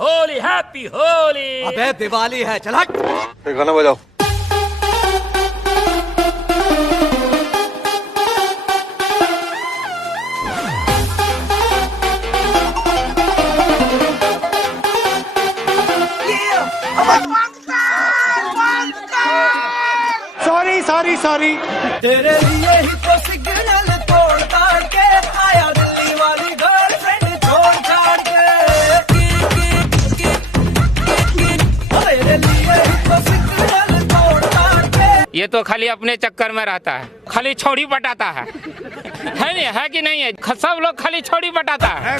Holi happy Holi. अबे दिवाली है, चल हट। गाना बजाओ। सॉरी तेरे लिए ही तो सिग्नल तोड़ ताड़ के आया दिल्ली वाली गर्लफ्रेंड छोड़ छाड़ के। तेरे लिए ही तो सिग्नल तोड़ ताड़ के। ये तो खाली अपने चक्कर में रहता है, खाली छोड़ी बटाता है नहीं है कि नहीं है? सब लोग खाली छोड़ी बटाता है।